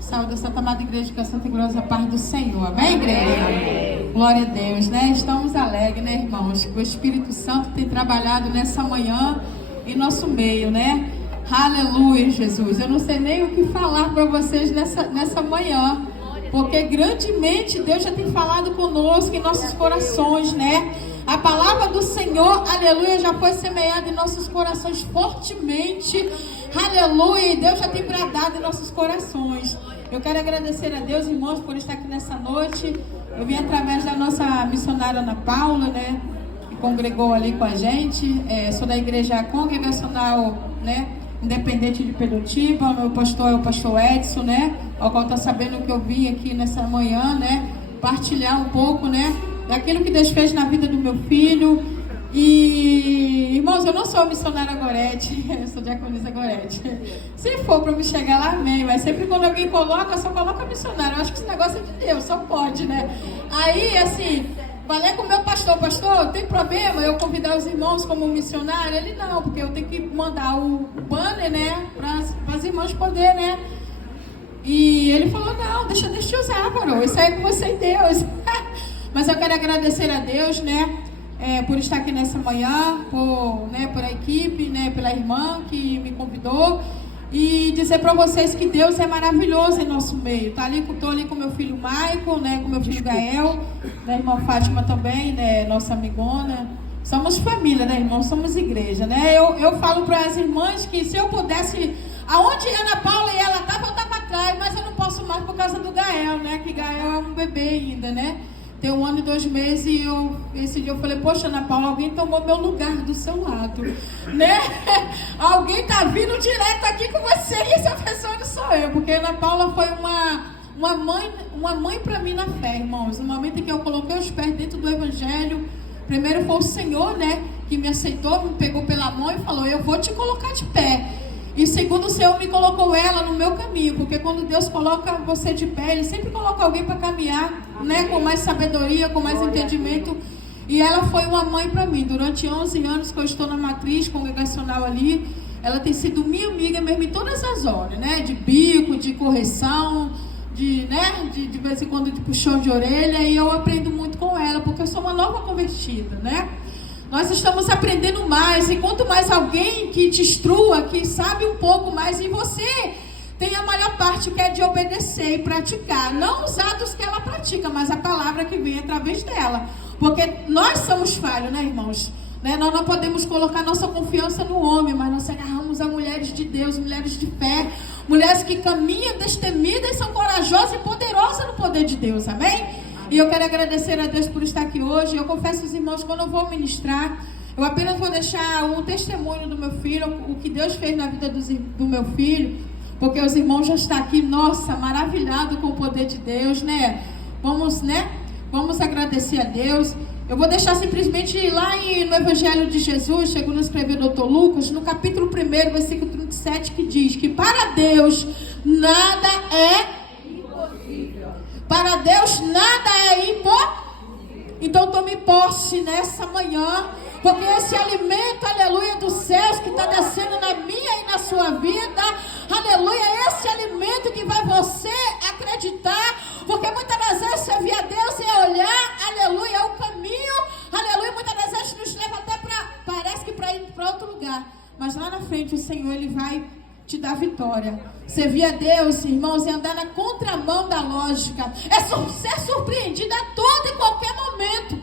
Saúde essa amada igreja com a santa e gloriosa paz do Senhor. Amém, igreja? Amém. Glória a Deus, né? Estamos alegres, né, irmãos? O Espírito Santo tem trabalhado nessa manhã em nosso meio, né? Aleluia, Jesus. Eu não sei nem o que falar para vocês nessa manhã, porque grandemente Deus já tem falado conosco em nossos corações, né? A palavra do Senhor, aleluia, já foi semeada em nossos corações fortemente. Aleluia, e Deus já tem bradado em nossos corações. Eu quero agradecer a Deus, irmãos, por estar aqui nessa noite. Eu vim através da nossa missionária Ana Paula, né, que congregou ali com a gente. Sou da igreja congregacional, né, independente de Pedotiba. O meu pastor é o pastor Edson, né, ao qual está sabendo que eu vim aqui nessa manhã, né, partilhar um pouco, né, daquilo que Deus fez na vida do meu filho. E, irmãos, eu não sou a missionária Gorete, eu sou diaconisa Gorete. Se for para me chegar lá, amém. Mas sempre quando alguém coloca, eu só coloco a missionária. Eu acho que esse negócio é de Deus, só pode, né? Aí, assim, falei com o meu pastor, tem problema eu convidar os irmãos como missionário? Ele, não, porque eu tenho que mandar o banner, né, para as irmãs poderem, né? E ele falou, não, deixa eu te usar, varão, isso aí é com você e Deus. Mas eu quero agradecer a Deus, né? Por estar aqui nessa manhã, por a equipe, né, pela irmã que me convidou, e dizer para vocês que Deus é maravilhoso em nosso meio. Estou ali com meu filho Maicon, né, com meu filho Gael, da irmã Fátima também, né, nossa amigona. Somos família, né, irmão? Somos igreja, né? Eu falo para as irmãs que se eu pudesse, aonde Ana Paula e ela estavam, eu estava atrás, mas eu não posso mais por causa do Gael, né? Que Gael é um bebê ainda, né? Tem 1 ano e 2 meses e esse dia eu falei, poxa, Ana Paula, alguém tomou meu lugar do seu lado, né? Alguém tá vindo direto aqui com você e essa pessoa não sou eu, porque Ana Paula foi uma mãe para mim na fé, irmãos. No momento em que eu coloquei os pés dentro do Evangelho, primeiro foi o Senhor, né, que me aceitou, me pegou pela mão e falou, eu vou te colocar de pé. E segundo o Senhor me colocou ela no meu caminho, porque quando Deus coloca você de pé, Ele sempre coloca alguém para caminhar, né, com mais sabedoria, com mais entendimento. E ela foi uma mãe para mim. Durante 11 anos que eu estou na matriz congregacional ali, ela tem sido minha amiga mesmo em todas as horas, né, de bico, de correção, de vez em quando de puxão de orelha, e eu aprendo muito com ela, porque eu sou uma nova convertida, né? Nós estamos aprendendo mais, e quanto mais alguém que te instrua, que sabe um pouco mais, e você tem a maior parte que é de obedecer e praticar, não os atos que ela pratica, mas a palavra que vem através dela, porque nós somos falhos, né, irmãos? Né? Nós não podemos colocar nossa confiança no homem, mas nós agarramos a mulheres de Deus, mulheres de fé, mulheres que caminham destemidas, são corajosas e poderosas no poder de Deus, amém? E eu quero agradecer a Deus por estar aqui hoje. Eu confesso aos irmãos, quando eu vou ministrar, eu apenas vou deixar um testemunho do meu filho, o que Deus fez na vida do meu filho, porque os irmãos já estão aqui, nossa, maravilhados com o poder de Deus, né? Vamos agradecer a Deus. Eu vou deixar simplesmente lá no Evangelho de Jesus, segundo escreveu o Dr. Lucas, no capítulo 1, versículo 37, que diz que para Deus nada é impossível. Para Deus nada é impossível. Então tome posse nessa manhã, porque esse alimento, aleluia, dos céus que está descendo na minha e na sua vida, aleluia, esse alimento que vai você acreditar, porque muitas das vezes você via Deus e olhar, aleluia, o caminho, aleluia, muitas das vezes nos leva até parece que para ir para outro lugar, mas lá na frente o Senhor, Ele vai te dar vitória. Você via Deus, irmãos, e andar na contramão da lógica, ser surpreendido a todo e qualquer momento.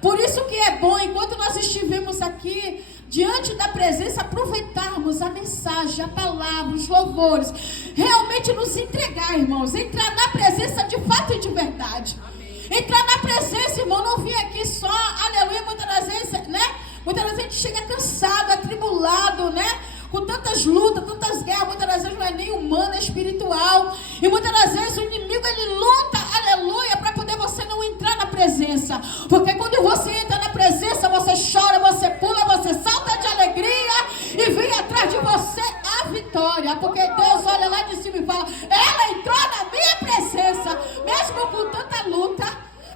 Por isso que é bom, enquanto nós estivemos aqui, diante da presença, aproveitarmos a mensagem, a palavra, os louvores, realmente nos entregar, irmãos, entrar na presença de fato e de verdade. Entrar na presença, irmão, não vir aqui só, aleluia, muitas das vezes, né? Muitas vezes a gente chega cansado, atribulado, né? Com tantas lutas, tantas guerras, muitas das vezes não é nem humano, é espiritual. E muitas das vezes o inimigo, ele luta, aleluia, para poder você não entrar na presença. Porque quando você entra na presença, você chora, você pula, você salta de alegria e vem atrás de você a vitória. Porque Deus olha lá de cima e fala, ela entrou na minha presença, mesmo com tanta luta,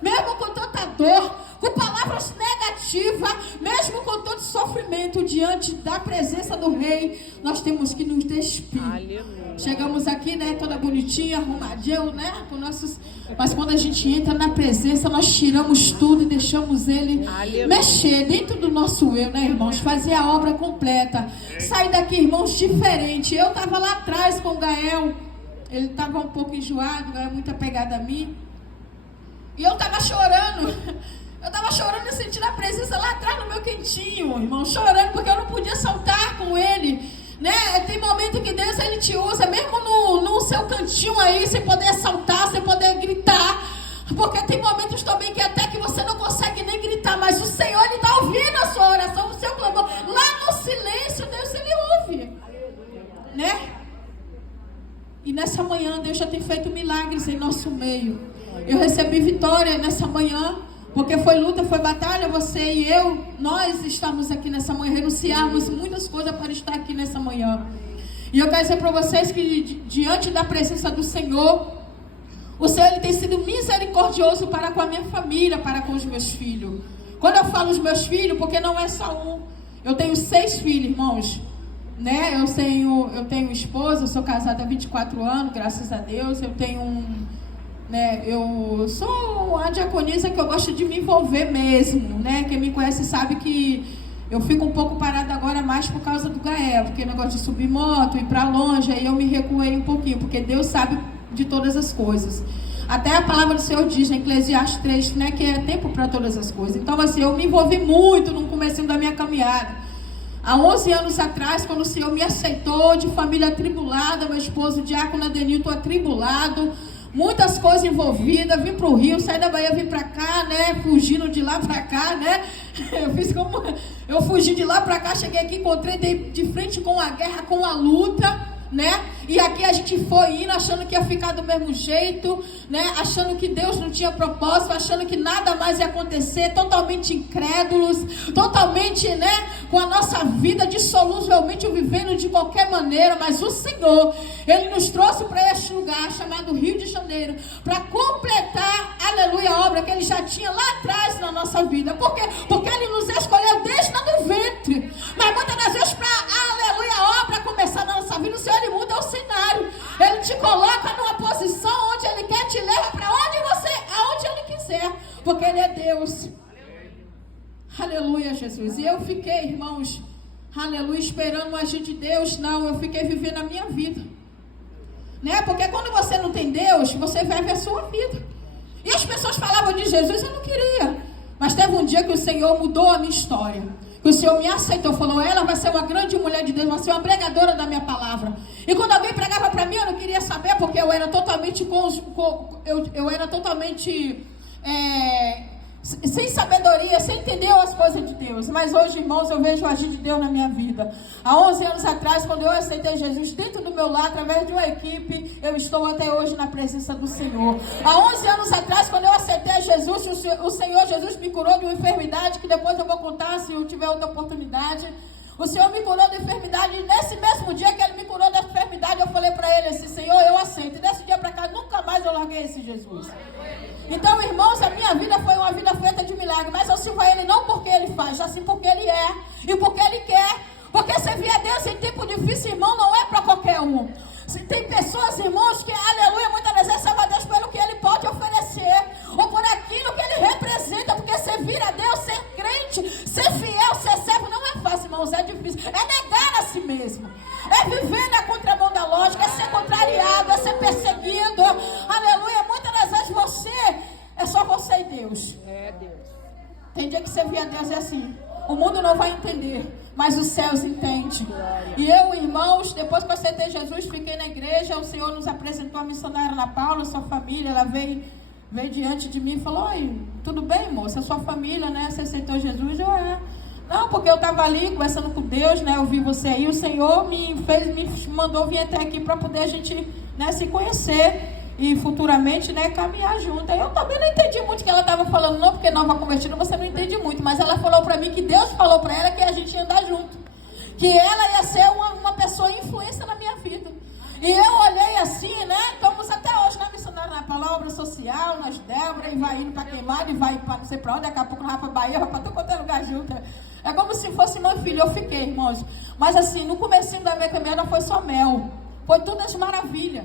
mesmo com tanta dor, com palavras negativas, mesmo com tanto sofrimento diante da presença do do Rei, nós temos que nos despir. Aleluia. Chegamos aqui, né, toda bonitinha, arrumadinha, né, com nossos... Mas quando a gente entra na presença, nós tiramos tudo e deixamos Ele mexer dentro do nosso eu, né, irmãos? Fazer a obra completa. Sair daqui, irmãos, diferente. Eu estava lá atrás com o Gael. Ele estava um pouco enjoado, era muito apegado a mim. E eu estava chorando. Eu estava chorando e sentindo a presença lá atrás no meu quentinho, irmão. Chorando porque eu não podia saltar com ele. Né? Tem momento que Deus ele te usa, mesmo no seu cantinho aí, sem poder saltar, sem poder gritar. Porque tem momentos também que até que você não consegue nem gritar, mas o Senhor ele está ouvindo a sua oração, o seu clamor. Lá no silêncio, Deus ele ouve. Né? E nessa manhã, Deus já tem feito milagres em nosso meio. Eu recebi vitória nessa manhã. Porque foi luta, foi batalha, você e eu, nós estamos aqui nessa manhã, renunciarmos muitas coisas para estar aqui nessa manhã. E eu quero dizer para vocês que diante da presença do Senhor, o Senhor ele tem sido misericordioso para com a minha família, para com os meus filhos. Quando eu falo os meus filhos, porque não é só um, eu tenho 6 filhos, irmãos. Né? Eu tenho esposa, eu sou casada há 24 anos, graças a Deus, eu tenho eu sou uma diaconisa que eu gosto de me envolver mesmo, né? Quem me conhece sabe que eu fico um pouco parada agora mais por causa do Gael, porque negócio de subir moto, ir para longe, aí eu me recuei um pouquinho, porque Deus sabe de todas as coisas. Até a palavra do Senhor diz em Eclesiastes 3, né, que é tempo para todas as coisas. Então, assim, eu me envolvi muito no comecinho da minha caminhada. Há 11 anos atrás, quando o Senhor me aceitou, de família atribulada, meu esposo, o diácono Adenilton, atribulado, muitas coisas envolvidas, vim para o Rio, saí da Bahia, vim para cá, né, fugindo de lá para cá, né, eu fugi de lá para cá, cheguei aqui, encontrei de frente com a guerra, com a luta, né, e aqui a gente foi indo, achando que ia ficar do mesmo jeito, né, achando que Deus não tinha propósito, achando que nada mais ia acontecer, totalmente incrédulos, totalmente, né, com a nossa vida dissoluvelmente vivendo de qualquer maneira, mas o Senhor, Ele nos trouxe para este lugar chamado Rio de Janeiro, para completar, aleluia, a obra que Ele já tinha lá atrás na nossa vida. Por quê? Porque Ele nos escolheu desde no ventre, mas muitas das vezes para, aleluia, a obra começar na nossa vida, o Senhor Ele muda o cenário, Ele te coloca numa posição onde Ele quer te levar para aonde Ele quiser, porque Ele é Deus. Aleluia, Jesus. E eu fiquei, irmãos, aleluia, esperando o agir de Deus. Não, eu fiquei vivendo a minha vida, né? Porque quando você não tem Deus, você vive a sua vida. E as pessoas falavam de Jesus, eu não queria. Mas teve um dia que o Senhor mudou a minha história, que o Senhor me aceitou, falou, ela vai ser uma grande mulher de Deus, vai ser uma pregadora da minha palavra. E quando alguém pregava para mim, eu não queria saber, porque eu era totalmente sem sabedoria, sem entender as coisas de Deus. Mas hoje, irmãos, eu vejo o agir de Deus na minha vida. Há 11 anos atrás, quando eu aceitei Jesus dentro do meu lar, através de uma equipe, eu estou até hoje na presença do Senhor. Há 11 anos atrás, quando eu aceitei Jesus, o Senhor Jesus me curou de uma enfermidade, que depois eu vou contar se eu tiver outra oportunidade. O Senhor me curou da enfermidade, e nesse mesmo dia que Ele me curou da enfermidade, eu falei para Ele assim, Senhor, eu aceito. E desse dia para cá, nunca mais eu larguei esse Jesus. Então, irmãos, a minha vida foi uma vida feita de milagre, mas eu sirvo a Ele não porque Ele faz, assim porque Ele é, e porque Ele quer. Porque servir a Deus em tempo difícil, irmão, não é para qualquer um. Tem pessoas, irmãos, que, aleluia, muitas vezes serve a Deus pelo que Ele pode oferecer, ou por aquilo que Ele representa, porque servir a Deus, ser crente, ser fiel, ser servo, não é fácil, irmãos, é difícil. É negar a si mesmo, é viver na contramão da lógica, é ser contrariado, é ser perseguido, aleluia. Muitas das vezes é só você e Deus. É Deus. Tem dia que servir a Deus é assim, o mundo não vai entender, mas os céus entendem. E eu, irmãos, depois que eu aceitei Jesus, fiquei na igreja, o Senhor nos apresentou a missionária Ana Paula, sua família, ela veio diante de mim e falou, oi, tudo bem, moça, sua família, né, você aceitou Jesus? Eu, não, porque eu estava ali conversando com Deus, né, eu vi você aí, o Senhor me mandou vir até aqui para poder a gente, né, se conhecer e futuramente, né, caminhar junto. Eu também não entendi muito o que ela estava falando, não, porque nova convertida você não entende muito, mas ela falou para mim que Deus falou para ela que a gente ia andar junto, que ela ia ser uma pessoa influência na minha vida. E eu olhei assim, né, estamos até hoje, né, missionária na palavra social, nós Débora, e vai indo para Queimada, e vai para não sei para onde, daqui a pouco vai para Bahia, vai para todo quanto é lugar junto. É como se fosse mãe e filho. Eu fiquei, irmãos. Mas assim, no comecinho da minha caminhada foi só mel. Foi tudo as maravilhas.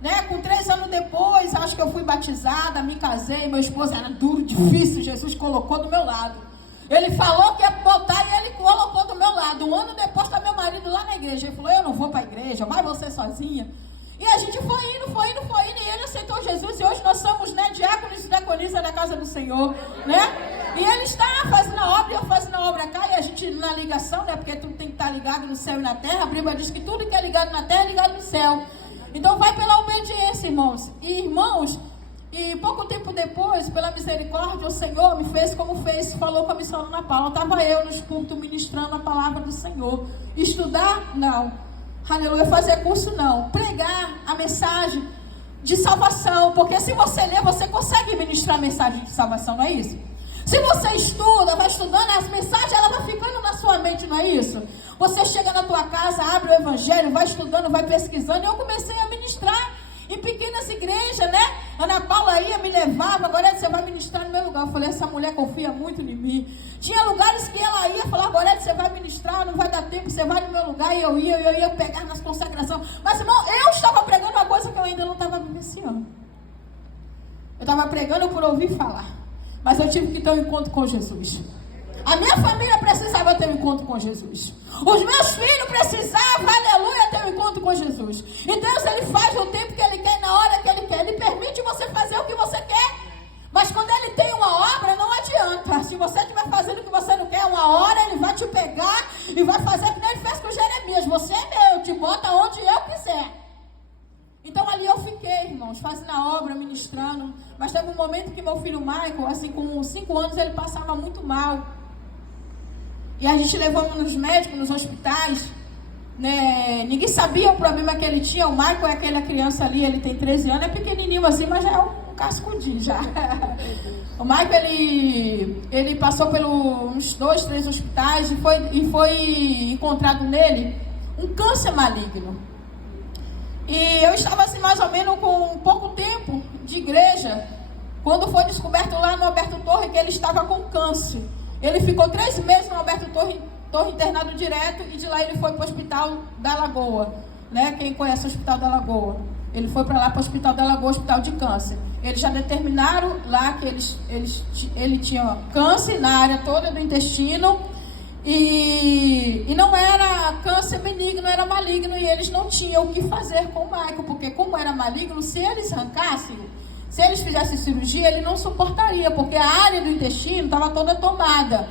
Né? Com 3 anos depois, acho que eu fui batizada, me casei. Meu esposo era duro, difícil. Jesus colocou do meu lado. Ele falou que ia botar e ele colocou do meu lado. 1 ano depois está meu marido lá na igreja. Ele falou, eu não vou para a igreja, vai você sozinha. E a gente foi indo, e ele aceitou Jesus, e hoje nós somos, né, diáconos e diaconisas da casa do Senhor, né? E ele está fazendo a obra, eu fazendo a obra cá, e a gente na ligação, né, porque tudo tem que estar ligado no céu e na terra. A Bíblia diz que tudo que é ligado na terra é ligado no céu. Então vai pela obediência, irmãos. E irmãos, e pouco tempo depois, pela misericórdia, o Senhor me fez como fez, falou com a missionária Ana Paula. Estava eu nos cultos ministrando a palavra do Senhor. Estudar? Não. Aleluia, fazer curso não, pregar a mensagem de salvação, porque se você ler, você consegue ministrar a mensagem de salvação, não é isso? Se você estuda, vai estudando, as mensagens, ela vai ficando na sua mente, não é isso? Você chega na tua casa, abre o evangelho, vai estudando, vai pesquisando, e eu comecei a ministrar em pequenas igrejas, né? Ana Paula ia, me levava, agora você vai ministrar no meu lugar. Eu falei, essa mulher confia muito em mim. Tinha lugares que ela ia falar, agora você vai ministrar, não vai dar tempo, você vai no meu lugar. E eu ia pegar nas consagrações. Mas, irmão, eu estava pregando uma coisa que eu ainda não estava vivenciando. Eu estava pregando por ouvir falar. Mas eu tive que ter um encontro com Jesus. A minha família precisava ter um encontro com Jesus. Os meus filhos precisavam, aleluia, ter um encontro com Jesus. E Deus, Ele faz o tempo que Ele quer, na hora que Ele quer. Ele permite você fazer o que você quer. Mas quando Ele tem uma obra, não adianta. Se você estiver fazendo o que você não quer, uma hora Ele vai te pegar e vai fazer como Ele fez com Jeremias. Você é meu, te bota onde eu quiser. Então ali eu fiquei, irmãos, fazendo a obra, ministrando. Mas teve um momento que meu filho Michael, assim, com 5 anos, ele passava muito mal. E a gente levou nos médicos, nos hospitais, né? Ninguém sabia o problema que ele tinha. O Michael é aquela criança ali, ele tem 13 anos, é pequenininho assim, mas já é um cascudinho já. O Michael, ele passou pelos uns 2, 3 hospitais e foi encontrado nele um câncer maligno. E eu estava assim mais ou menos com pouco tempo de igreja, quando foi descoberto lá no Alberto Torre que ele estava com câncer. Ele ficou 3 meses no Alberto Torre internado direto, e de lá ele foi para o Hospital da Lagoa, né? Quem conhece o Hospital da Lagoa? Ele foi para lá para o Hospital da Lagoa, Hospital de Câncer. Eles já determinaram lá que ele tinha câncer na área toda do intestino, e não era câncer benigno, era maligno, e eles não tinham o que fazer com o Michael, porque como era maligno, se eles arrancassem, se eles fizessem cirurgia, ele não suportaria, porque a área do intestino estava toda tomada.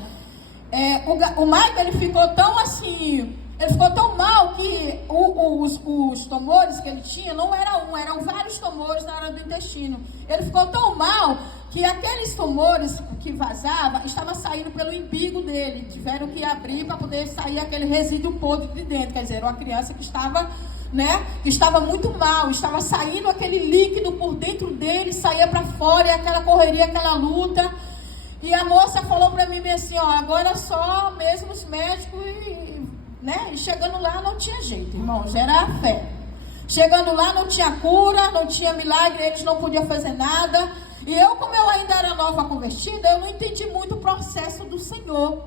O Michael, ele ficou tão assim, ele ficou tão mal que os tumores que ele tinha não era um, eram vários tumores na área do intestino. Ele ficou tão mal que aqueles tumores que vazavam estavam saindo pelo umbigo dele. Tiveram que abrir para poder sair aquele resíduo podre de dentro. Quer dizer, era uma criança que estava, né, que estava muito mal, estava saindo aquele líquido por dentro dele, saía para fora, e aquela correria, aquela luta. E a moça falou para mim assim, ó, agora só mesmo os médicos, né? E chegando lá não tinha jeito, irmãos, era a fé. Chegando lá não tinha cura, não tinha milagre, eles não podiam fazer nada. E eu, como eu ainda era nova convertida, eu não entendi muito o processo do Senhor.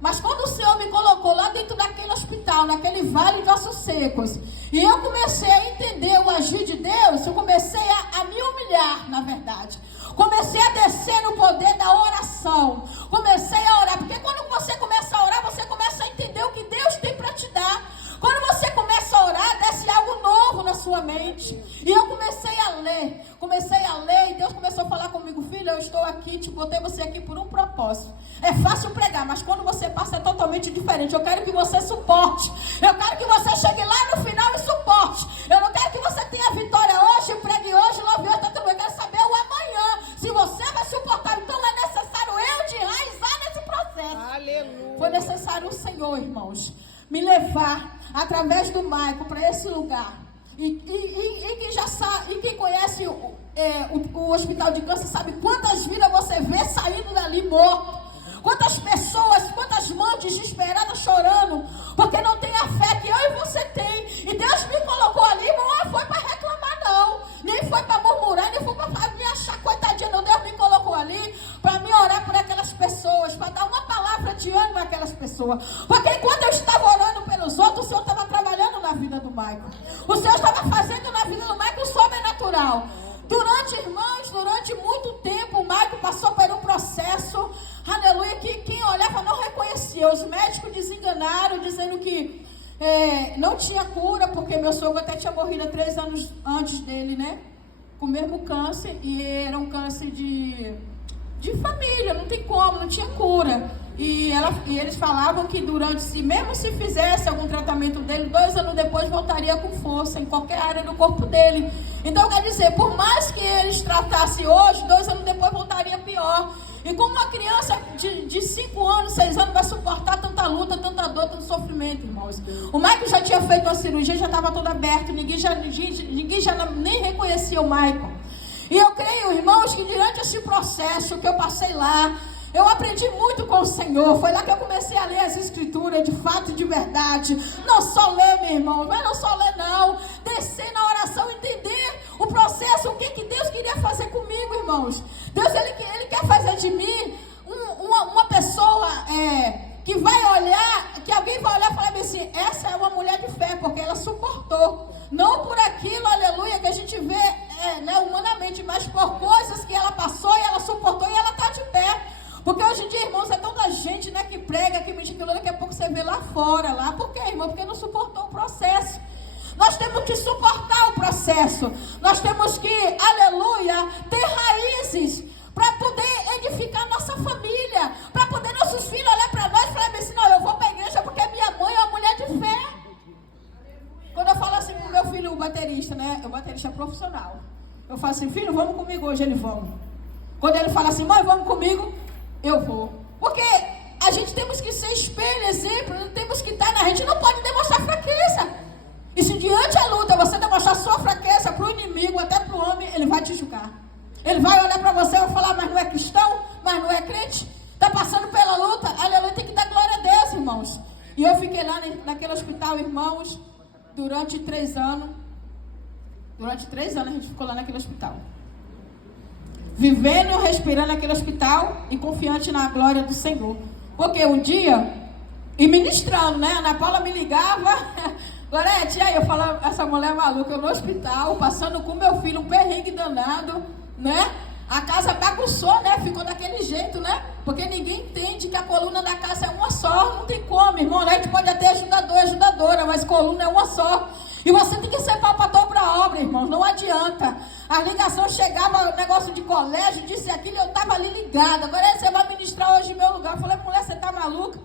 Mas quando o Senhor me colocou lá dentro daquele hospital, naquele vale de ossos secos, e eu comecei a entender o agir de Deus, eu comecei a me humilhar, na verdade. Comecei a descer no poder da oração. Comecei a orar, porque quando você começa a orar, você começa a entender o que Deus tem para te dar. Quando você começa a orar, desce algo novo na sua mente. E eu comecei a ler, e Deus começou a falar comigo, filha, eu estou aqui, botei você aqui por um propósito. É fácil pregar, mas quando você passa é totalmente diferente. Eu quero que você suporte. Eu quero que você chegue lá no final e suporte. Eu não quero que você tenha vitória hoje, pregue hoje, louve hoje, tanto eu quero saber o amanhã. Se você vai suportar, então é necessário eu te enraizar nesse processo. Aleluia. Foi necessário o Senhor, irmãos, me levar através do Michael para esse lugar. E quem já sabe, e quem conhece o Hospital de Câncer sabe quantas vidas você vê saindo dali morto. Quantas pessoas, quantas mães desesperadas chorando, porque não tem a fé que eu e você tem. E Deus me colocou ali, não foi para reclamar não, nem foi para murmurar, nem foi para me achar coitadinha não. Deus me colocou ali para me orar por aquelas pessoas, para dar uma palavra de de ânimo àquelas pessoas. Porque enquanto eu estava orando pelos outros, o Senhor estava trabalhando na vida do Michael. O Senhor estava fazendo na vida do Michael o sobrenatural. Durante muito tempo, o Michael passou por um processo, aleluia, que quem olhava não reconhecia. Os médicos desenganaram, dizendo que não tinha cura, porque meu sogro até tinha morrido há 3 anos antes dele, né? Com o mesmo câncer, e era um câncer de família, não tem como, não tinha cura. E eles falavam que mesmo se fizesse algum tratamento dele, 2 anos depois voltaria com força em qualquer área do corpo dele. Então quer dizer, por mais que eles tratassem hoje, 2 anos depois voltaria pior. E como uma criança de 5 anos, 6 anos vai suportar tanta luta, tanta dor, tanto sofrimento, irmãos? O Michael já tinha feito uma cirurgia, já estava todo aberto, ninguém já nem reconhecia o Michael. E eu creio, irmãos, que durante esse processo que eu passei lá, eu aprendi muito com o Senhor. Foi lá que eu comecei a ler as Escrituras, de fato e de verdade. Não só ler, meu irmão, mas não só ler, não. Descer na oração, entender o processo, o que Deus queria fazer comigo, irmãos. Deus, Ele quer fazer de mim uma pessoa que vai olhar, que alguém vai olhar e falar assim, essa é uma mulher de fé, porque ela suportou. Não por aquilo, aleluia, que a gente vê humanamente, mas por coisas que ela passou e ela suportou e ela está de pé. Porque hoje em dia, irmãos, é tanta gente, né, que prega, que mente aquilo, daqui a pouco você vê lá fora, lá. Por quê, irmão? Porque não suportou o processo. Nós temos que suportar o processo. Nós temos que, aleluia, ter raízes para poder edificar nossa família, para poder nossos filhos olhar para nós e falar assim, não, eu vou para a igreja porque minha mãe é uma mulher de fé. Quando eu falo assim pro meu filho, o baterista, né, o baterista profissional, eu falo assim, filho, vamos comigo hoje, ele vamos. Quando ele fala assim, mãe, vamos comigo, eu vou. Porque a gente temos que ser espelho, exemplo, não temos que estar, a gente não pode demonstrar fraqueza. E se diante da luta você demonstrar sua fraqueza para o inimigo, até para o homem, ele vai te julgar. Ele vai olhar para você e vai falar, mas não é cristão, mas não é crente, está passando pela luta, aleluia, tem que dar glória a Deus, irmãos. E eu fiquei lá naquele hospital, irmãos, durante 3 anos. Durante 3 anos a gente ficou lá naquele hospital. Vivendo, respirando naquele hospital e confiante na glória do Senhor. Porque um dia, e ministrando, né? A Ana Paula me ligava, Gorete, aí eu falava, essa mulher é maluca, eu no hospital, passando com meu filho, um perrengue danado, né? A casa bagunçou, né? Ficou daquele jeito, né? Porque ninguém entende que a coluna da casa é uma só, não tem como, irmão. A gente pode até ajudador, ajudadora, mas coluna é uma só. E você tem que ser palpador para a obra, irmão, não adianta. A ligação chegava, negócio de colégio, disse aquilo, eu estava ali ligada. Agora você vai ministrar hoje em meu lugar. Eu falei, mulher, você está maluca?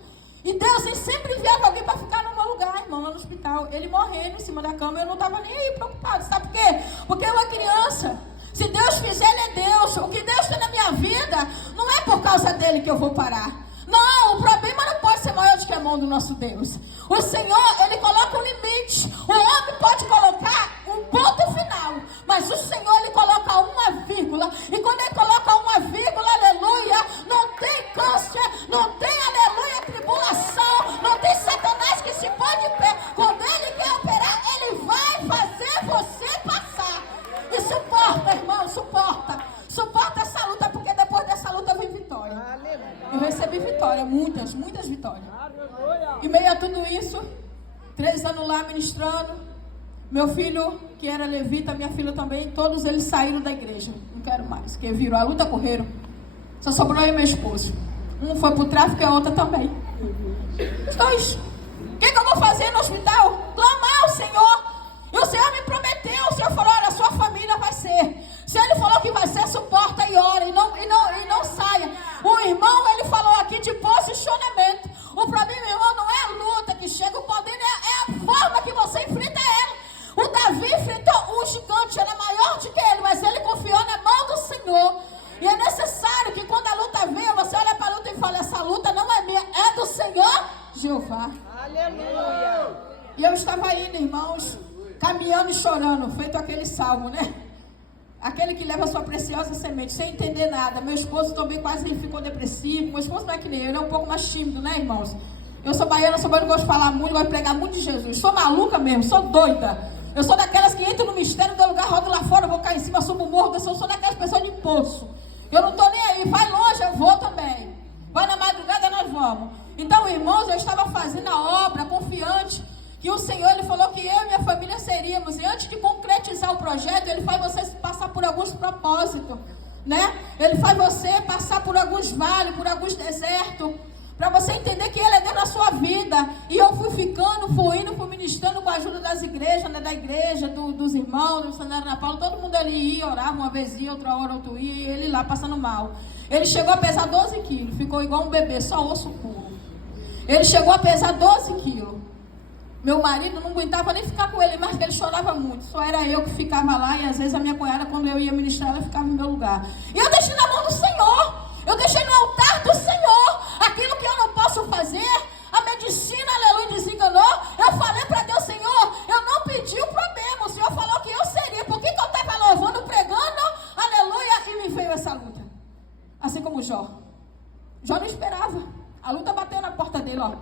E Deus, ele sempre enviava alguém para ficar no meu lugar, irmão, lá no hospital. Ele morrendo em cima da cama, eu não estava nem aí preocupado. Sabe por quê? Porque é uma criança. Se Deus fizer, ele é Deus. O que Deus tem na minha vida, não é por causa dele que eu vou parar. Não, o problema não pode ser maior do que a mão do nosso Deus. O Senhor, ele coloca um limite. O homem pode colocar um ponto final, mas o Senhor, ele coloca uma vírgula. E quando ele coloca uma vírgula, aleluia, não tem câncer, não tem, aleluia, tribulação, não tem Satanás que se põe de pé. Quando ele quer operar, ele vai fazer você passar. E suporta, irmão, suporta. Suporta essa luta, porque depois dessa luta vem vitória. Eu recebi vitória, muitas vitórias. E meio a tudo isso, 3 anos lá ministrando, meu filho, que era levita, minha filha também, todos eles saíram da igreja. Não quero mais, porque viram a luta, correram. Só sobrou eu e meu esposo. Um foi pro tráfico e a outra também. Os dois. O que eu vou fazer no hospital? Clamar ao Senhor. E o Senhor me prometeu, o Senhor falou, olha, sua família vai ser. Se ele falou que vai ser, suporta e ora, e não saia. O irmão, ele falou aqui de posicionamento. O problema, irmão, não é a luta que chega, o poder é a forma que você enfrenta ela. O Davi enfrentou um gigante, era maior do que ele, mas ele confiou na mão do Senhor. E é necessário que quando a luta venha, você olha para a luta e fala, essa luta não é minha, é do Senhor Jeová. Aleluia. E eu estava indo, irmãos, caminhando e chorando, feito aquele salmo, né? Aquele que leva a sua preciosa semente, sem entender nada. Meu esposo também quase ficou depressivo. Meu esposo não é que nem eu, ele é um pouco mais tímido, né, irmãos? Eu sou baiana, eu gosto de falar muito, gosto de pregar muito de Jesus. Sou maluca mesmo, sou doida. Eu sou daquelas que entram no mistério, do lugar, rodo lá fora, vou cair em cima, subo o morro. Eu sou daquelas pessoas de poço. Eu não estou nem aí, vai longe, eu vou também. Vai na madrugada, nós vamos. irmãos, eu estava fazendo a obra confiante que o Senhor, Ele falou que eu e minha família seríamos. E antes de concretizar o projeto, Ele faz você passar por alguns propósitos, né? Ele faz você passar por alguns vales, por alguns desertos, para você entender que Ele é Deus na sua vida. E eu fui indo, fui ministrando com a ajuda das igrejas, né? Da igreja, dos irmãos, do Sanatório Ana Paula. Todo mundo ali ia, orava, uma vez ia, outra hora outro ia, e ele lá passando mal. Ele chegou a pesar 12 quilos, ficou igual um bebê, só osso puro. Ele chegou a pesar 12 quilos. Meu marido não aguentava nem ficar com ele, mas ele chorava muito. Só era eu que ficava lá, e às vezes a minha cunhada, quando eu ia ministrar, ela ficava no meu lugar. E eu deixei na mão do Senhor. Eu deixei no altar do Senhor. Aquilo que eu não posso fazer, a medicina, aleluia, desenganou. Eu falei para Deus, Senhor, eu não pedi o problema. O Senhor falou que eu seria. Por que eu estava louvando, pregando, aleluia, e me veio essa luta? Assim como Jó. Jó não esperava. A luta bateu na porta dele, ó.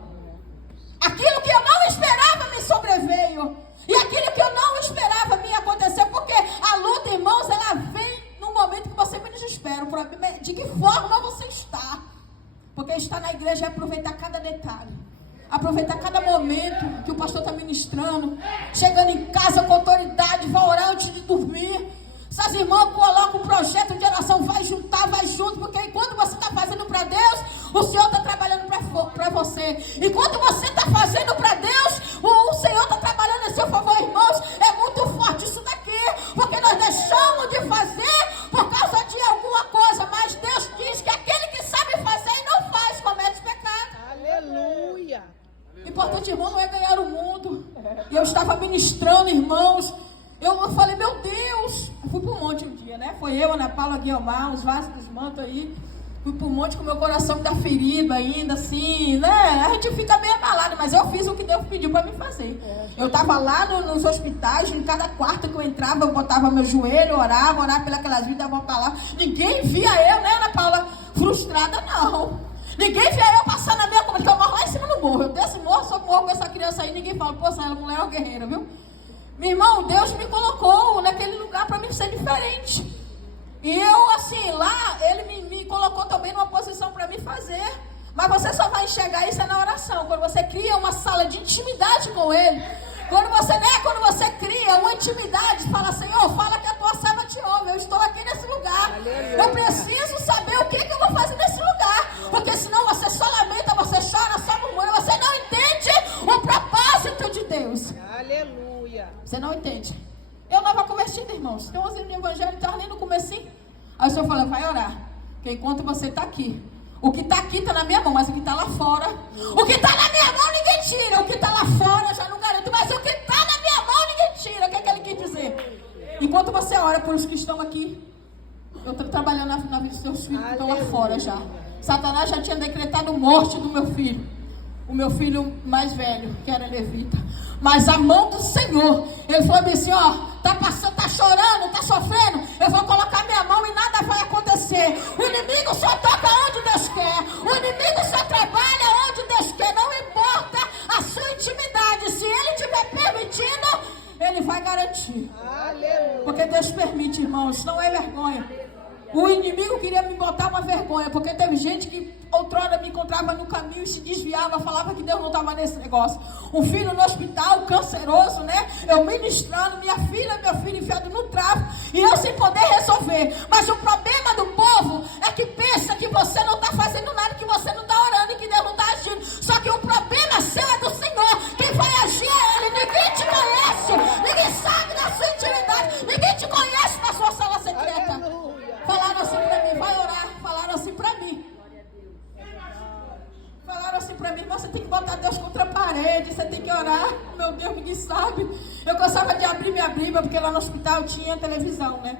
Aquilo que eu não esperava me sobreveio. E aquilo que eu não esperava me aconteceu. Porque a luta, irmãos, ela vem no momento que você me desespera. O problema é de que forma você está. Porque estar na igreja é aproveitar cada detalhe. Aproveitar cada momento que o pastor está ministrando. Chegando em casa com autoridade, vai orar antes de dormir. Essas irmãs colocam um projeto de oração, vai juntar, vai junto, porque enquanto você está fazendo para Deus, o Senhor está trabalhando para você. Enquanto você está fazendo para Deus, o Senhor está trabalhando a seu favor, irmãos. É muito forte isso daqui, porque nós deixamos de fazer por causa de alguma coisa, mas Deus diz que aquele que sabe fazer e não faz, comete pecado. Aleluia! O importante, irmão, não é ganhar o mundo. E eu estava ministrando, irmãos. Eu falei, meu Deus, eu fui para um monte um dia, né? Foi eu, Ana Paula, Guilmar, os vasos dos mantos aí. Fui para um monte com meu coração tá ferido ainda, assim, né? A gente fica bem abalado, mas eu fiz o que Deus pediu para mim fazer. Eu estava lá nos hospitais, em cada quarto que eu entrava, eu botava meu joelho, orava pelas vidas, voltar lá. Ninguém via eu, né, Ana Paula, frustrada, não. Ninguém via eu passar na minha conta, porque eu moro lá em cima do morro. Eu desço morro, só morro com essa criança aí, ninguém fala, pô, essa mulher é uma guerreira, viu? Meu irmão, Deus me colocou naquele lugar para mim ser diferente. E eu, assim, lá, Ele me colocou também numa posição para me fazer. Mas você só vai enxergar isso na oração. Quando você cria uma sala de intimidade com Ele. Quando você cria uma intimidade, fala, Senhor, fala que a tua serva te ouve. Eu estou aqui nesse lugar. Aleluia. Eu preciso saber o que eu vou fazer nesse lugar. Porque senão você só lamenta, você chora, só murmura. Você não entende o propósito de Deus. Aleluia. Você não entende. Eu estava convertida, irmãos. Tem 11 anos de evangelho, estava nem no comecinho. Aí o Senhor falou, vai orar. Porque enquanto você está aqui, o que está aqui está na minha mão, mas o que está lá fora, o que está na minha mão ninguém tira. O que está lá fora eu já não garanto, mas o que está na minha mão ninguém tira. O que é que Ele quis dizer? Enquanto você ora por os que estão aqui, eu estou trabalhando na vida dos seus filhos que estão lá fora já. Satanás já tinha decretado morte do meu filho. O meu filho mais velho, que era levita. Mas a mão do Senhor, Ele falou assim, ó, tá passando, tá chorando, tá sofrendo, eu vou colocar minha mão e nada vai acontecer. O inimigo só toca onde Deus quer. O inimigo só trabalha onde Deus quer. Não importa a sua intimidade. Se Ele estiver permitindo, Ele vai garantir. Aleluia. Porque Deus permite, irmãos, não é vergonha. O inimigo queria me botar uma vergonha, porque teve gente que outrora me encontrava no caminho e se desviava, falava que Deus não estava nesse negócio. Um filho no hospital, canceroso, né? Eu ministrando, minha filha, meu filho enfiado no tráfico, e eu sem poder resolver. Mas o problema do povo é que pensa que você não está fazendo nada, que você não está orando e que Deus não está agindo. Só que o problema seu é do Senhor. Quem vai agir é Ele. Ninguém te conhece, ninguém sabe da sua intimidade, ninguém te conhece na sua sala secreta. Aleluia. Falaram assim pra mim, vai orar. Falaram assim pra mim. Falaram assim pra mim, você tem que botar Deus contra a parede, você tem que orar. Meu Deus, ninguém sabe. Eu gostava de abrir minha Bíblia, porque lá no hospital tinha televisão, né?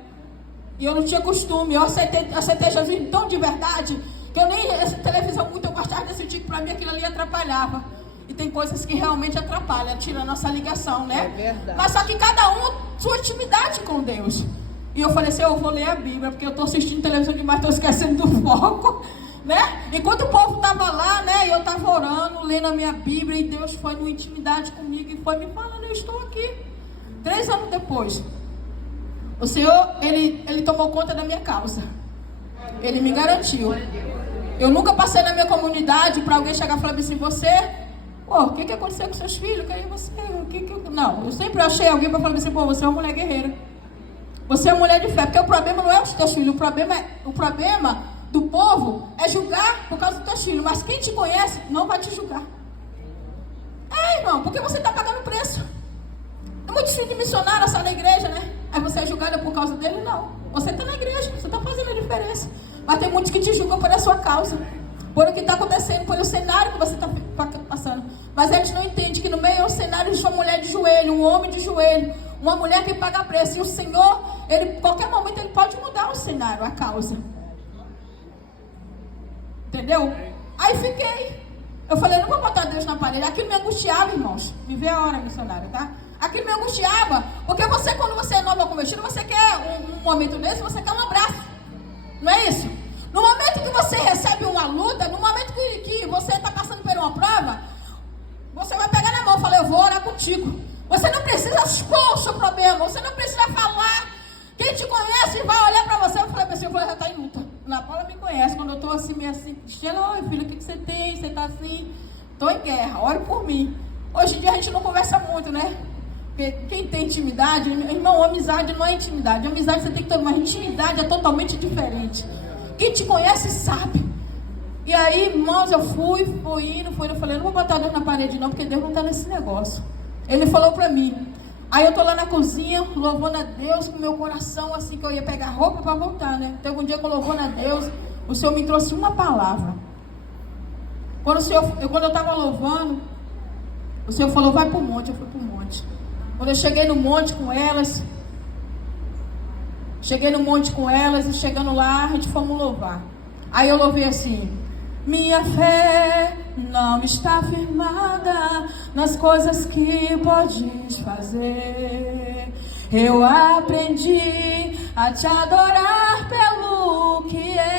E eu não tinha costume. Eu aceitei Jesus tão de verdade, que eu nem, essa televisão muito, eu gostava desse tipo, pra mim aquilo ali atrapalhava. E tem coisas que realmente atrapalham, tira a nossa ligação, né? É verdade. Mas só que cada um, sua intimidade com Deus. E eu falei assim, eu vou ler a Bíblia, porque eu estou assistindo televisão demais, estou esquecendo do foco, né? Enquanto o povo estava lá, né, eu estava orando, lendo a minha Bíblia, e Deus foi numa intimidade comigo e foi me falando, eu estou aqui. 3 anos depois, o Senhor, Ele tomou conta da minha causa. Ele me garantiu. Eu nunca passei na minha comunidade para alguém chegar e falar assim, você, o que aconteceu com seus filhos? Não, eu sempre achei alguém para falar assim, você é uma mulher guerreira. Você é uma mulher de fé, porque o problema não é os teus filhos, o problema do povo é julgar por causa dos teus filhos, mas quem te conhece não vai te julgar. Irmão, porque você está pagando preço. Muitos filhos de missionários só na igreja, né? Aí você é julgada por causa dele? Não. Você está na igreja, você está fazendo a diferença. Mas tem muitos que te julgam por a sua causa, por o que está acontecendo, por o cenário que você está passando. Mas eles não entendem que no meio do cenário existe uma mulher de joelho, um homem de joelho, uma mulher que paga preço. E o Senhor, qualquer momento, Ele pode mudar o cenário, a causa. Entendeu? Aí fiquei. Eu falei, não vou botar Deus na parede. Aquilo me angustiava, irmãos. Me vê a hora, missionária, tá? Aquilo me angustiava. Porque você, quando você é nova convertida, você quer um momento desse, você quer um abraço. Não é isso? No momento que você recebe uma luta, no momento que você está passando por uma prova, você vai pegar na mão e falar, eu vou orar contigo. Você não precisa expor o seu problema, você não precisa falar. Quem te conhece vai olhar para você e falar assim, eu já está em luta. Ana Paula me conhece, quando eu estou assim, meio assim, Cristiana, oi filho, o que você tem? Você está assim? Estou em guerra, ore por mim. Hoje em dia a gente não conversa muito, né? Porque quem tem intimidade, irmão, amizade não é intimidade. Amizade você tem que ter, mas intimidade é totalmente diferente. Quem te conhece sabe. E aí, irmãos, eu fui indo. Eu falei, não vou botar Deus na parede não, porque Deus não está nesse negócio. Ele falou para mim. Aí eu tô lá na cozinha, louvando a Deus com meu coração, assim, que eu ia pegar roupa para voltar, né? Teve um dia que eu louvando a Deus, o Senhor me trouxe uma palavra. Quando eu estava louvando, o Senhor falou, vai pro monte. Eu fui pro monte. Quando eu cheguei no monte com elas, e chegando lá, a gente fomos louvar. Aí eu louvei assim, minha fé não está firmada nas coisas que podes fazer. Eu aprendi a te adorar pelo que és.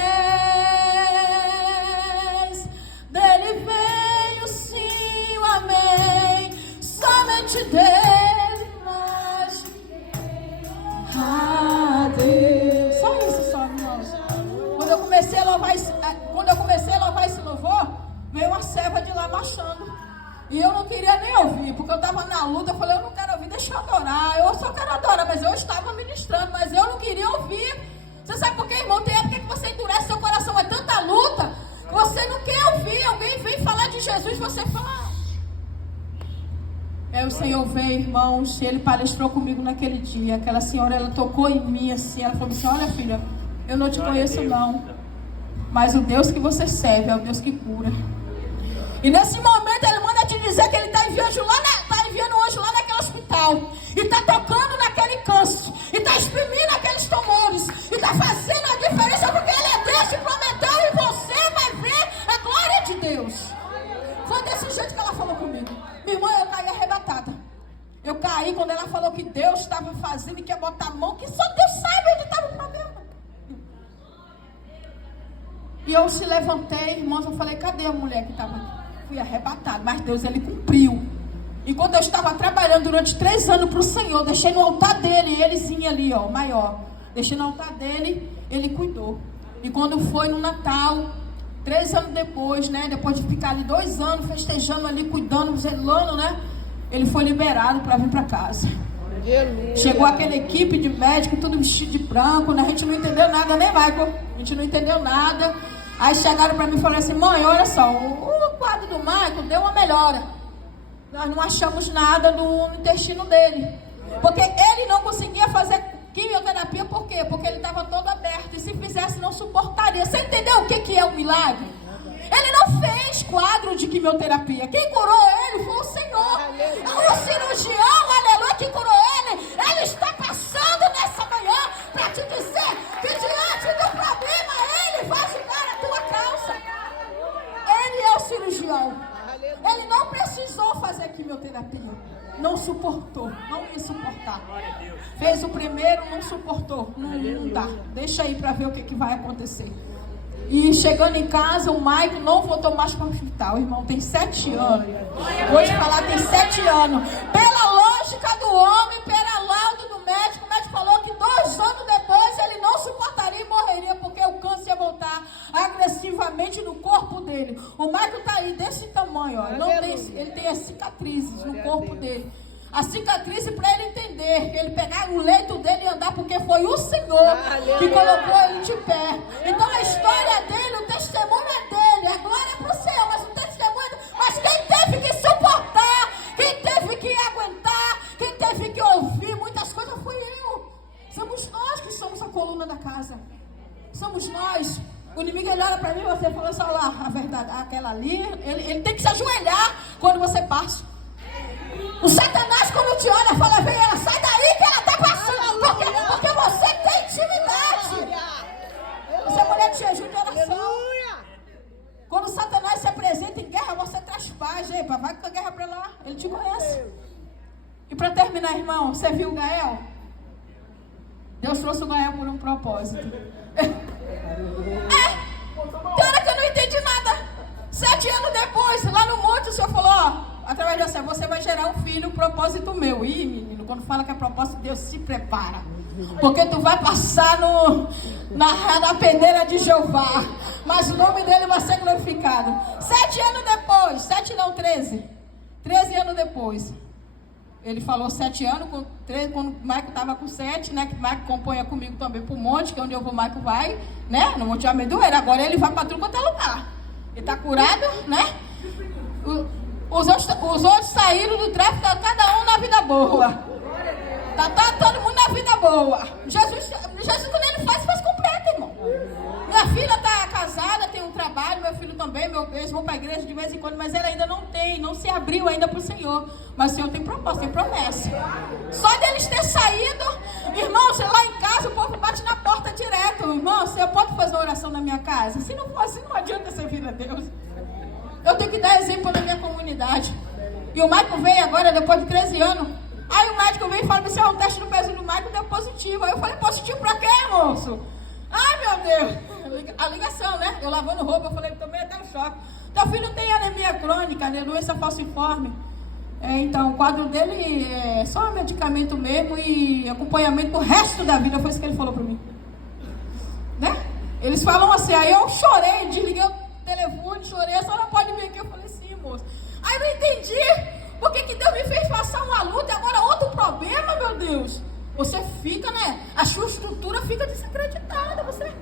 Dele veio sim o amém, somente dele nós. Ah, Deus. Só isso, só, irmãos. Quando eu comecei a louvar esse louvor, veio uma serva de lá marchando. E eu não queria nem ouvir, porque eu estava na luta. Eu falei, eu não quero ouvir, deixa eu adorar. Eu só quero adorar, mas eu estava ministrando, mas eu não queria ouvir. Você sabe por quê, irmão? Tem época que você endurece seu coração, é tanta luta, que você não quer ouvir. Alguém vem falar de Jesus, você fala. Aí o Senhor veio, irmãos, Ele palestrou comigo naquele dia. Aquela senhora, ela tocou em mim assim, ela falou assim, olha filha, eu não te conheço não, mas o Deus que você serve é o Deus que cura. E nesse momento Ele manda te dizer que Ele está enviando hoje lá naquele hospital, e está tocando naquele câncer, e está exprimindo aqueles tumores, e está fazendo a diferença, porque Ele é Deus e prometeu, e você vai ver a glória de Deus. Foi desse jeito que ela falou comigo. Minha irmã, eu caí arrebatada. Eu caí quando ela falou que Deus estava fazendo e que ia botar a mão, que só Deus sabe onde estava o problema. E eu se levantei, irmãos, eu falei, cadê a mulher que estava aqui? Fui arrebatada, mas Deus, Ele cumpriu. E quando eu estava trabalhando durante 3 anos para o Senhor, deixei no altar dele, elezinho ali, ó, maior. Deixei no altar dele, Ele cuidou. E quando foi no Natal, 3 anos depois, né, depois de ficar ali 2 anos, festejando ali, cuidando, zelando, né, ele foi liberado para vir para casa. Aleluia. Chegou aquela equipe de médico, tudo vestido de branco, né, a gente não entendeu nada, nem Michael, a gente não entendeu nada. Aí chegaram para mim e falaram assim, mãe, olha só, o quadro do Michael deu uma melhora. Nós não achamos nada no intestino dele. Porque ele não conseguia fazer quimioterapia, por quê? Porque ele estava todo aberto, e se fizesse não suportaria. Você entendeu o que é um milagre? Ele não fez quadro de quimioterapia. Quem curou ele foi o Senhor. O cirurgião, aleluia, que curou ele. Ele está passando nessa manhã para te dizer que diante do problema ele vai julgar a tua causa. Ele é o cirurgião. Ele não precisou fazer quimioterapia. Não suportou, não ia suportar. Fez o primeiro, não suportou. Não dá. Deixa aí para ver o que vai acontecer. E chegando em casa, o Maico não voltou mais para o hospital. O irmão tem 7 anos. Vou te falar, tem 7 anos. Pela lógica do homem, pela laudo do médico, o médico falou que 2 anos depois ele não suportaria e morreria, porque o câncer ia voltar agressivamente no tamanho, ó. Ele tem as cicatrizes no corpo dele. A cicatriz para ele entender, que ele pegar o leito dele e andar, porque foi o Senhor que colocou ele de pé. Então a história dele, o testemunho é dele, a glória é para o Senhor, mas o testemunho, mas quem teve que suportar, quem teve que aguentar, quem teve que ouvir muitas coisas foi eu. Somos nós que somos a coluna da casa. Somos nós. O inimigo, ele olha para mim e você falou só lá, a verdade, aquela ali, ele tem que se ajoelhar quando você passa. O Satanás, quando te olha, fala, vem ela, sai daí que ela está passando, porque você tem intimidade. Você é mulher de jejum de oração. Quando o Satanás se apresenta em guerra, você traz paz. Epa, vai com a guerra para lá, ele te conhece. E para terminar, irmão, você viu o Gael? Deus trouxe o Gael por um propósito. Tem hora que eu não entendi nada. 7 anos depois, lá no monte, o Senhor falou, ó, através de você vai gerar um filho, propósito meu. Ih, menino, quando fala que é propósito de Deus, se prepara. Porque tu vai passar na peneira de Jeová. Mas o nome dele vai ser glorificado. 7 anos depois, 7 não, 13 anos depois. Ele falou 7 anos, com 13, quando o Maico estava com 7, né? Que o Maico acompanha comigo também para o monte, que é onde eu vou, o Maico vai, né? No Monte Amendoeira. Agora ele vai para tudo quanto é lugar. Ele está curado, né? Os outros saíram do tráfico, cada um na vida boa. Tá todo mundo na vida boa. Jesus quando ele faz completo, irmão. Minha filha está casada, tem um trabalho, meu filho também, eles vão para a igreja de vez em quando, mas ele ainda não se abriu ainda para o Senhor. Mas o Senhor tem propósito, tem promessa. Só deles ter saído, irmãos, lá em casa o povo bate na porta direto. Irmão, você pode fazer uma oração na minha casa? Se não for assim, não adianta servir a Deus. Eu tenho que dar exemplo na minha comunidade. E o Maico veio agora, depois de 13 anos. Aí o médico veio e falou assim, um teste no peso do Maico deu positivo. Aí eu falei, positivo pra quê, moço? Ai, meu Deus. A ligação, né? Eu lavando roupa, eu falei, tomei até um choque. Teu filho tem anemia crônica, né? Doença falciforme. Então, o quadro dele é só medicamento mesmo e acompanhamento pro resto da vida. Foi isso que ele falou pra mim. Né? Eles falam assim, aí eu chorei, desliguei o telefone, chorei, a senhora pode vir aqui? Eu falei, sim, moço. Aí eu não entendi. Por que Deus me fez passar uma luta e agora outro problema, meu Deus? Você fica, né? A sua estrutura fica desacreditada, você.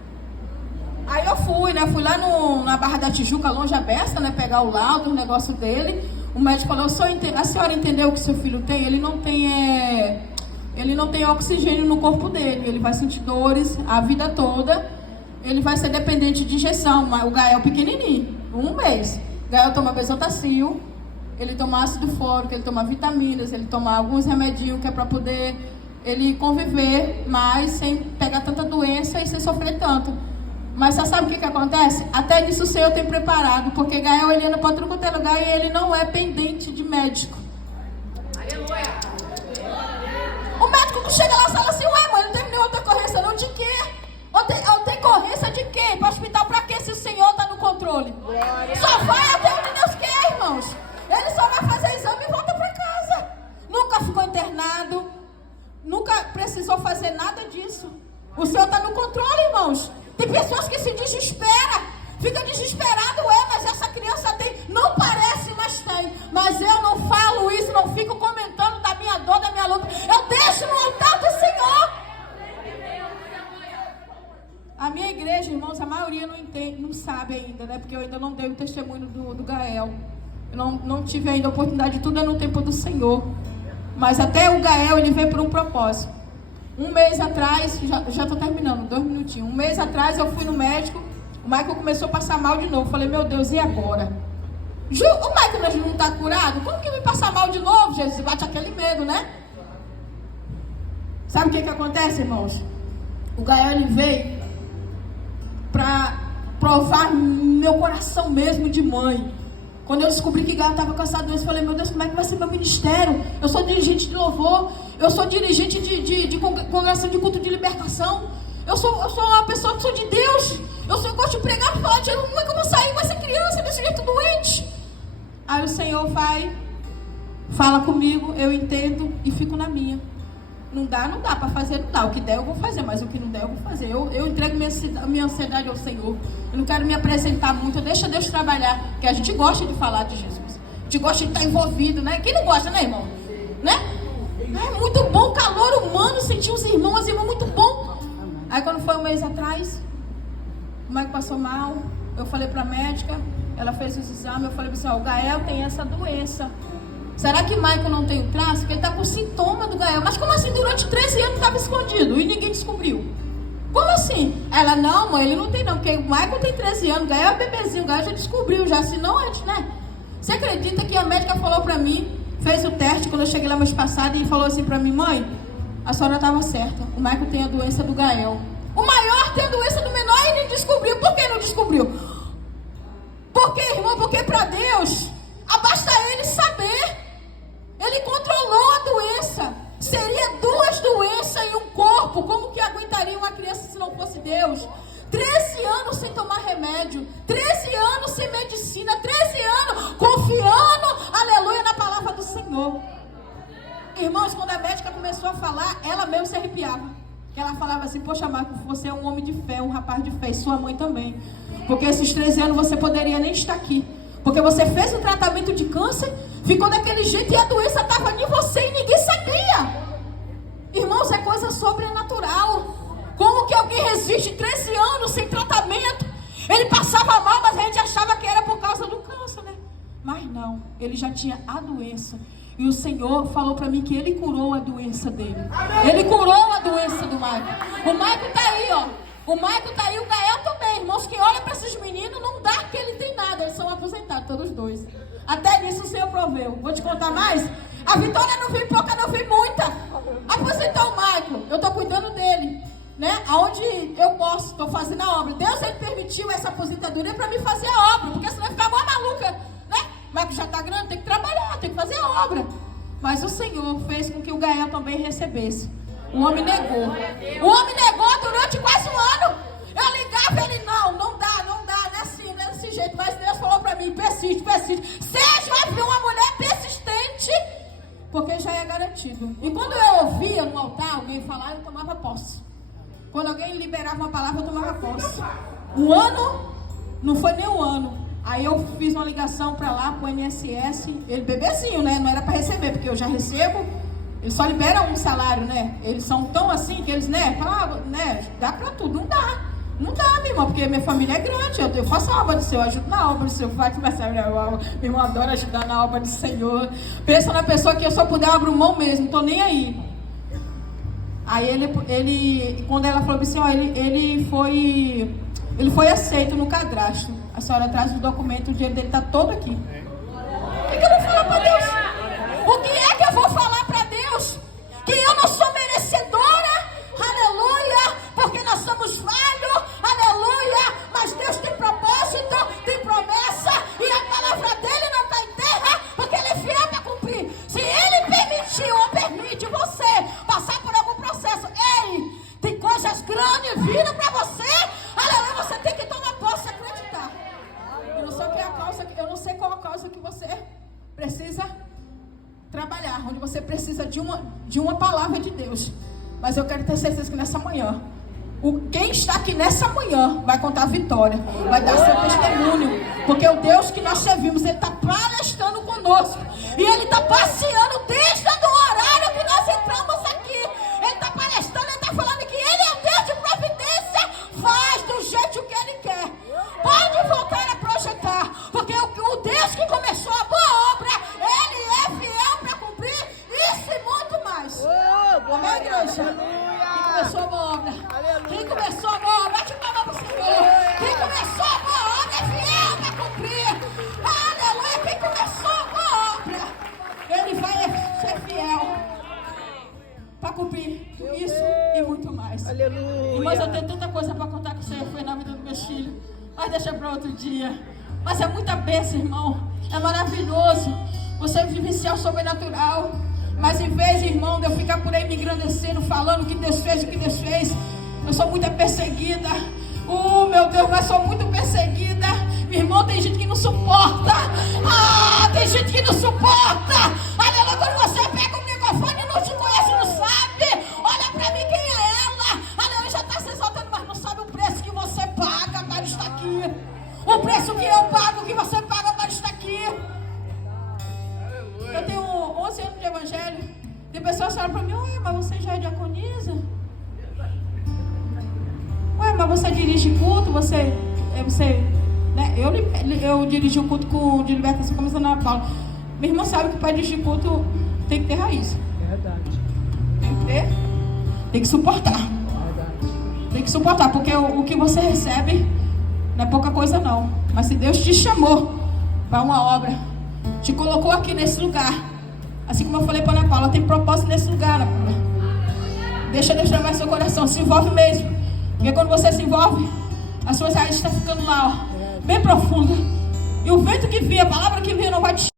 Aí eu fui, né? Fui lá na Barra da Tijuca, longe a beça, né? Pegar o laudo, o negócio dele. O médico falou, a senhora entendeu o que seu filho tem? Ele não tem oxigênio no corpo dele. Ele vai sentir dores a vida toda. Ele vai ser dependente de injeção. Mas o Gael pequenininho, 1 mês. O Gael toma Besotacil, ele toma ácido fólico, ele toma vitaminas, ele toma alguns remedinhos que é para poder ele conviver mais, sem pegar tanta doença e sem sofrer tanto. Mas você sabe o que acontece? Até nisso o Senhor tem preparado, porque Gael, ele anda para tudo quanto é lugar e ele não é pendente de médico. Aleluia! O médico chega lá e fala assim, ué, mãe, não tem nenhuma ocorrência não, de quê? Ocorrência de quê? Para o hospital para quê se o Senhor está no controle? Só vai até onde Deus quer, irmãos. Ele só vai fazer exame e volta para casa. Nunca ficou internado, nunca precisou fazer nada disso. O Senhor está no controle, irmãos. Tem pessoas que se desesperam, fica desesperado, mas essa criança tem, não parece, mas tem. Mas eu não falo isso, não fico comentando da minha dor, da minha luta. Eu deixo no altar do Senhor. A minha igreja, irmãos, a maioria não entende, não sabe ainda, né? Porque eu ainda não dei o testemunho do Gael. Eu não tive ainda a oportunidade, tudo é no tempo do Senhor. Mas até o Gael, ele veio por um propósito. 1 mês atrás, já estou terminando, 2 minutinhos. 1 mês atrás eu fui no médico, o Michael começou a passar mal de novo. Falei, meu Deus, e agora? O Michael não está curado? Como que vai passar mal de novo, Jesus? Bate aquele medo, né? Sabe o que acontece, irmãos? O Gael, ele veio para provar meu coração mesmo de mãe. Quando eu descobri que Gael estava com essa doença, eu falei, meu Deus, como é que vai ser meu ministério? Eu sou dirigente de louvor, eu sou dirigente de congregação de culto de libertação, eu sou uma pessoa que sou de Deus, eu gosto de pregar para falar de Jesus, como é que eu vou sair com essa criança desse jeito doente? Aí o Senhor fala comigo, eu entendo e fico na minha. Não dá para fazer, não dá. O que der eu vou fazer, mas o que não der eu vou fazer. Eu entrego minha ansiedade ao Senhor. Eu não quero me apresentar muito, deixa Deus trabalhar, porque a gente gosta de falar de Jesus. gente gosta de estar envolvido, né? Quem não gosta, né, irmão? Né? É muito bom, calor humano, sentir os irmãos, as irmãs, muito bom. Aí quando foi um mês atrás, o Maico passou mal, eu falei para a médica, ela fez os exames, eu falei assim, ó, o Gael tem essa doença. Será que o Maico não tem o traço? Porque ele está com sintoma do Gael. Mas como assim? Durante 13 anos estava escondido e ninguém descobriu. Como assim? Ela, não, mãe, ele não tem não, porque o Maico tem 13 anos, o Gael é bebezinho, o Gael já descobriu, já, se não antes, né? Você acredita que a médica falou para mim, fez o teste quando eu cheguei lá mês passado e falou assim para mim, mãe, a senhora estava certa, o Maico tem a doença do Gael. O maior tem a doença do menor e ele descobriu. Por que não descobriu? Porque, irmão, porque para Deus, basta ele saber. Ele controlou a doença. Seria 2 doenças em um corpo. Como que aguentaria uma criança se não fosse Deus? 13 anos sem tomar remédio, 13 anos sem medicina, 13 anos confiando, aleluia, na palavra do Senhor. Irmãos, quando a médica começou a falar, ela mesmo se arrepiava. Ela falava assim, poxa, Marco, você é um homem de fé, um rapaz de fé, e sua mãe também. Porque esses 13 anos você poderia nem estar aqui. Porque você fez um tratamento de câncer, ficou daquele jeito e a doença estava em você e ninguém sabia. Irmãos, é coisa sobrenatural. Como que alguém resiste 13 anos sem tratamento? Ele passava mal, mas a gente achava que era por causa do câncer, né? Mas não, ele já tinha a doença. E o Senhor falou para mim que Ele curou a doença dele. Ele curou a doença do Maico. O Maico está aí, ó. O Maico está aí, o Gael também. Irmãos, que olha para esses meninos, não dá que ele tem nada. Eles são aposentados, todos 2. Até nisso o Senhor proveu. Vou te contar mais. A Vitória não vem pouca, não vem muita. Aposentou o Maico. Eu estou cuidando dele. Né? Aonde eu posso, estou fazendo a obra. Deus, Ele permitiu essa aposentadoria para me fazer a obra. Porque senão eu ficava uma maluca, né? Mas já está grande, tem que trabalhar, tem que fazer a obra. Mas o Senhor fez com que o Gael também recebesse. O homem negou. O homem negou durante quase um ano. Eu ligava, ele não dá, não é assim, não é desse jeito. Mas Deus falou para mim, persiste. Seja uma mulher persistente, porque já é garantido. E quando eu ouvia no altar alguém falar, eu tomava posse. Quando alguém liberava uma palavra, eu tomava posse. Um ano, não foi nem um ano. Aí eu fiz uma ligação para lá, para o INSS, ele bebezinho, né? Não era para receber, porque eu já recebo, eles só liberam um salário, né? Eles são tão assim que eles, né? Falam, né? Dá para tudo. Não dá, minha irmã, porque minha família é grande, eu faço a obra do Senhor, eu ajudo na obra do Senhor, vai começar minha irmã adora ajudar na obra do Senhor. Pensa na pessoa que eu só puder abrir mão mesmo, não tô nem aí. Aí ele quando ela falou assim, ó, ele foi aceito no cadastro. A senhora traz o documento, o dinheiro dele está todo aqui. O que eu vou falar para Deus? O que é que eu vou falar para Deus? Que eu não sou merecedora, aleluia, porque nós somos falhos, aleluia, mas Deus tem propósito, tem promessa, e a palavra dele não está em terra, porque ele é fiel para cumprir. Se ele permitiu ou permite você passar por algum processo, ei, tem coisas grandes vindo para você, aleluia, você tem que tomar posse e acreditar. Eu não sei qual a causa que você precisa trabalhar, onde você precisa de uma palavra de Deus. Mas eu quero ter certeza que nessa manhã, quem está aqui nessa manhã vai contar a vitória, vai dar seu testemunho, porque o Deus que nós servimos, Ele está palestrando conosco, e Ele está passeando desde o horário que nós entramos aqui. Ele está palestrando, Ele está falando que Ele é o Deus de providência, faz do jeito que Ele quer. Pode voltar a projetar, porque o Deus que começou a boa obra, Ele é fiel para cumprir isso e muito mais. Amém, igreja? Quem começou a boa obra? Quem começou a boa obra? Bate palma para o Senhor. Quem começou a boa obra é fiel para cumprir. Aleluia. Quem começou a boa obra, Ele vai ser fiel para cumprir isso e muito mais. Aleluia. Mas eu tenho tanta coisa para contar que você foi na vida dos meus filhos. Mas deixa para outro dia. Mas é muita bênção, irmão. É maravilhoso você vivenciar o sobrenatural. Mas em vez, irmão, de eu ficar por aí me engrandecendo, falando o que Deus fez, o que Deus fez, eu sou muito perseguida. Meu Deus, mas sou muito perseguida. Meu irmão, tem gente que não suporta. Tem gente que não suporta. Aleluia, quando você pega o microfone e não te conhece, não sabe. Olha pra mim, quem é ela? Aleluia, já está se exaltando, mas não sabe o preço que você paga para estar aqui. O preço que eu pago, que você paga para estar aqui. pessoas falam para mim, ué, mas você já é diaconisa? Ué, mas você dirige culto, você né? Eu dirigi o culto de libertação começando na Paula. Minha irmã sabe que para dirigir culto tem que ter raiz. Verdade. Tem que suportar. Verdade. Tem que suportar, porque o que você recebe não é pouca coisa não. Mas se Deus te chamou para uma obra, te colocou aqui nesse lugar, assim como eu falei para a Ana Paula, tem propósito nesse lugar, Ana Paula. Deixa Deus trabalhar seu coração, se envolve mesmo. Porque quando você se envolve, as suas raízes estão ficando lá, ó, bem profunda. E o vento que vem, a palavra que vem não vai te